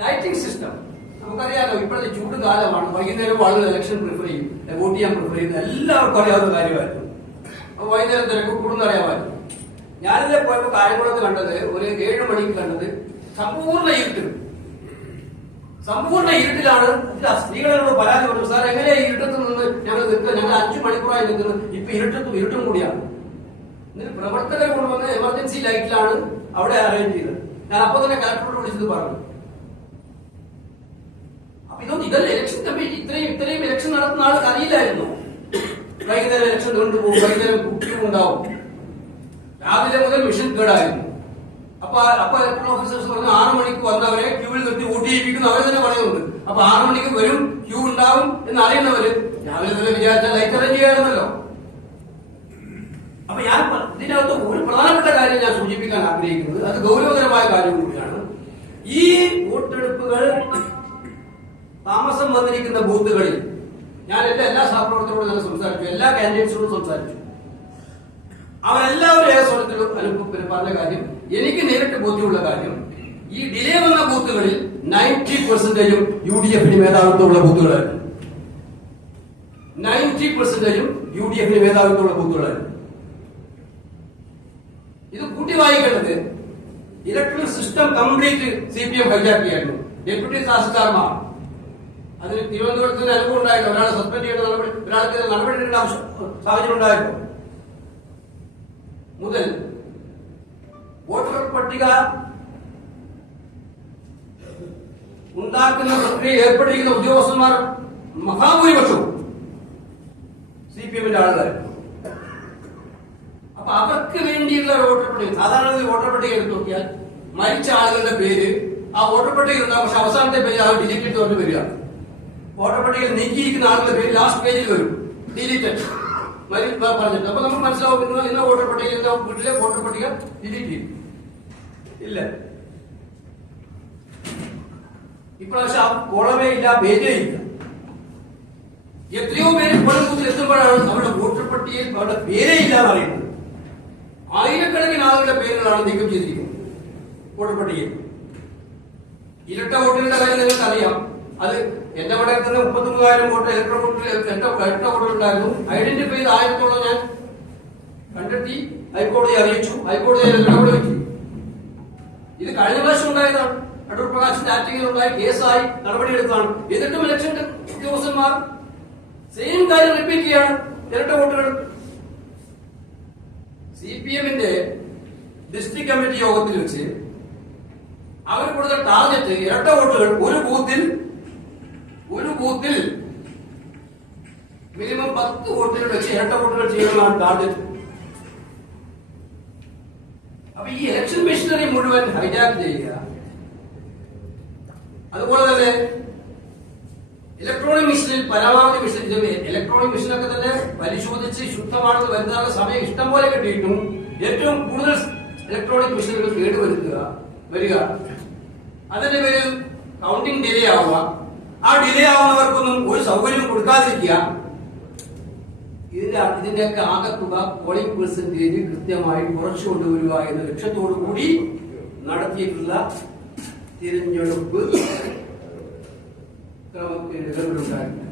Lighting system നമുക്കറിയാലോ. ഇപ്പോഴത്തെ ചൂട് കാലമാണ്, വൈകുന്നേരം ആളുകൾ ഇലക്ഷൻ പ്രിഫർ ചെയ്യും, വോട്ട് ചെയ്യാൻ പ്രിഫർ ചെയ്യുന്നത് എല്ലാവർക്കും അറിയാവുന്ന കാര്യമായിരുന്നു. അപ്പൊ വൈകുന്നേരം തിരക്ക് കൂടുന്നറിയാമായിരുന്നു. ഞാനിതിലെ പോയപ്പോ കായംകുളത്ത് കണ്ടത് ഒരു 7 മണിക്ക് കണ്ടത് സമ്പൂർണ്ണ ഇരുട്ടിലാണ്. സ്ത്രീകളോട് പരാതി പറഞ്ഞു, സാർ എങ്ങനെയാ ഈ ഇരുട്ടത്ത് നിന്ന് ഞങ്ങൾ നിൽക്കുക, ഞങ്ങൾ 5 മണിക്കൂറായി നിൽക്കുന്നത്, ഇപ്പൊ ഇരുട്ടും കൂടിയാണ്. എന്നിട്ട് പ്രവർത്തകർ കൊണ്ടുവന്ന എമർജൻസി ലൈറ്റിലാണ് അവിടെ അറേഞ്ച് ചെയ്തത്. ഞാൻ അപ്പൊ തന്നെ കളക്ടറോട് വിളിച്ചത് പറഞ്ഞു. അപ്പൊ ഇതെല്ലാം ഇലക്ഷൻ കമ്മിറ്റി ഇത്രയും ഇലക്ഷൻ നടത്തുന്ന ആൾക്ക് അറിയില്ലായിരുന്നു. വൈകുന്നേരം ഇലക്ഷൻ കൊണ്ടുപോകും, വൈകുന്നേരം കുട്ടിയും ഉണ്ടാവും, രാവിലെ മുതൽ മിഷൻ കേടായിരുന്നു. അപ്പൊ ഇലക്ഷൻ ഓഫീസേഴ്സ് പറഞ്ഞു 6 മണിക്ക് വന്നവരെ ക്യൂവിൽ നിർത്തി വോട്ട് ചെയ്യിപ്പിക്കുന്നു, അവരെ തന്നെ പറയുന്നുണ്ട്. അപ്പൊ 6 മണിക്ക് വരും, ക്യൂ ഉണ്ടാവും എന്ന് അറിയുന്നവര് രാവിലെ തന്നെ വിചാരിച്ചാൽ ലൈറ്റ് അറേഞ്ച് ചെയ്യാറുണ്ടല്ലോ. അപ്പൊ ഞാൻ ഇതിനകത്ത് ഒരു പ്രധാനപ്പെട്ട കാര്യം ഞാൻ സൂചിപ്പിക്കാൻ ആഗ്രഹിക്കുന്നത്, അത് ഗൗരവതരമായ കാര്യം കൂടിയാണ്. ഈ വോട്ടെടുപ്പുകൾ താമസം വന്നിരിക്കുന്ന ബൂത്തുകളിൽ ഞാൻ എല്ലാ സഹപ്രവർത്തകരോടും ഞാൻ സംസാരിച്ചു, എല്ലാ കാൻഡിഡേറ്റ്സിനോടും സംസാരിച്ചു. അവരെല്ലാവരും ഏകസ്വരത്തിൽ പറഞ്ഞ കാര്യം, എനിക്ക് നേരിട്ട് ബോധ്യമുള്ള കാര്യം, ഈ ഡിലേ വന്ന ബൂത്തുകളിൽ 90% UDF മേധാവിത്വമുള്ള ബൂത്തുകളായിരുന്നു. 90% UDF മേധാവിത്വമുള്ള ബൂത്തുകളായിരുന്നു. ഇത് കൂട്ടി വായിക്കേണ്ടത് electoral system complete CPM hijack ചെയ്യായിരുന്നു. ഡെപ്യൂട്ടി തഹസിൽദാർമാർ അതിന് തിരുവനന്തപുരത്തിന് അനുഭവം ഉണ്ടായിരുന്നു. ഒരാളെ സസ്പെൻഡ് ചെയ്യേണ്ട നടപടി, ഒരാൾക്ക് നടപടി എടുക്കേണ്ട സാഹചര്യം ഉണ്ടായിരുന്നു. മുതൽ വോട്ടർ പട്ടിക ഉണ്ടാക്കുന്ന പ്രക്രിയ ഏർപ്പെട്ടിരിക്കുന്ന ഉദ്യോഗസ്ഥന്മാർ മഹാഭൂരിപക്ഷവും CPM ആളുകളായിരുന്നു. അപ്പൊ അവർക്ക് വേണ്ടിയുള്ള വോട്ടർ പട്ടിക, സാധാരണ വോട്ടർ പട്ടിക എടുത്ത് നോക്കിയാൽ മരിച്ച ആളുകളുടെ പേര് ആ വോട്ടർ പട്ടികയിൽ ഉണ്ടാകും, പക്ഷെ അവസാനത്തെ പേര് ആ ഡിലീറ്റ് ചെയ്തുകൊണ്ട് വരിക. വോട്ടർ പട്ടികയിൽ നീക്കിയിരിക്കുന്ന ആളുകളുടെ പേര് ലാസ്റ്റ് പേജിൽ വരും, ഡിലീറ്റഡ് പറഞ്ഞിട്ട്. അപ്പൊ നമുക്ക് മനസ്സിലാവും ഇന്ന വോട്ടർ പട്ടിക, ഇന്ന വീട്ടിലെ വോട്ടർ പട്ടിക ഡിലീറ്റ് ചെയ്യും. ഇല്ല, ഇപ്രാവശ്യം ആ കോളമേ ഇല്ല, പേജേ ഇല്ല. എത്രയോ പേര് പോളിംഗ് എത്തുമ്പോഴാണ് അവരുടെ വോട്ടർ പട്ടികയിൽ അവരുടെ പേരേ ഇല്ല എന്ന് അറിയുന്നത്. ആയിരക്കണക്കിന് ആളുകളുടെ പേരുകളാണ് നീക്കം ചെയ്തിരിക്കുന്നത് വോട്ടർ പട്ടികയിൽ. ഇരട്ട വോട്ടുകളുടെ കാര്യം നിങ്ങൾക്ക് അറിയാം. അത് എന്റെ അവിടെ തന്നെ 33,000 വോട്ട് ഇരട്ട വോട്ടുകൾ ഉണ്ടായിരുന്നു. ഐഡന്റിഫൈ ചെയ്ത് 1000-ഓളം ഞാൻ കണ്ടെത്തി ഹൈക്കോടതിയെ അറിയിച്ചു. ഹൈക്കോടതി നടപടി വെച്ചു. ഇത് കഴിഞ്ഞ പ്രാവശ്യം ഉണ്ടായതാണ്. അടൂർ പ്രകാശിന്റെ ആക്ടിങ്ങിൽ ഉണ്ടായി, കേസായി, നടപടിയെടുത്താണ്. എന്നിട്ടും ഇലക്ഷൻ ഉദ്യോഗസ്ഥന്മാർ സെയിം കാര്യം റിപ്പീറ്റ് ചെയ്യാണ്. ഇരട്ട വോട്ടുകൾ. CPM-ന്റെ ഡിസ്ട്രിക്ട് കമ്മിറ്റി യോഗത്തിൽ വെച്ച് അവർ കൊടുത്ത ടാർഗറ്റ് ഇരട്ട വോട്ടുകൾ ഒരു ബൂത്തിൽ മിനിമം 10 വോട്ടുകൾ വെച്ച് ഇരട്ട വോട്ടുകൾ ചെയ്യണമെന്നാണ് ടാർഗറ്റ്. അപ്പൊ ഈ ഇലക്ഷൻ മെഷീനറി മുഴുവൻ ഹൈജാക്ക് ചെയ്യുക. അതുപോലെ തന്നെ ഇലക്ട്രോണിക് മെഷീനിൽ പരമാവധി ഇലക്ട്രോണിക് മെഷീനൊക്കെ തന്നെ പരിശോധിച്ച് ശുദ്ധമാണെന്ന് വരുന്ന സമയം ഇഷ്ടം പോലെ കിട്ടിയിട്ടും ഏറ്റവും കൂടുതൽ ഇലക്ട്രോണിക് മെഷീനുകൾ വരിക. അതിന്റെ പേരിൽ കൗണ്ടിംഗ് ഡിലേ ആവുക. ആ ഡിലേ ആവുന്നവർക്കൊന്നും ഒരു സൗകര്യം കൊടുക്കാതിരിക്കുക. ഇതിന്റെയൊക്കെ ആകത്തുക പോളിംഗ് പെർസെന്റേജ് കൃത്യമായി കുറച്ചു കൊണ്ടുവരിക എന്ന ലക്ഷ്യത്തോടു കൂടി നടത്തിയിട്ടുള്ള തിരഞ്ഞെടുപ്പ് ക്രമക്കേടുകൾ ഉണ്ടായിട്ടുണ്ട്.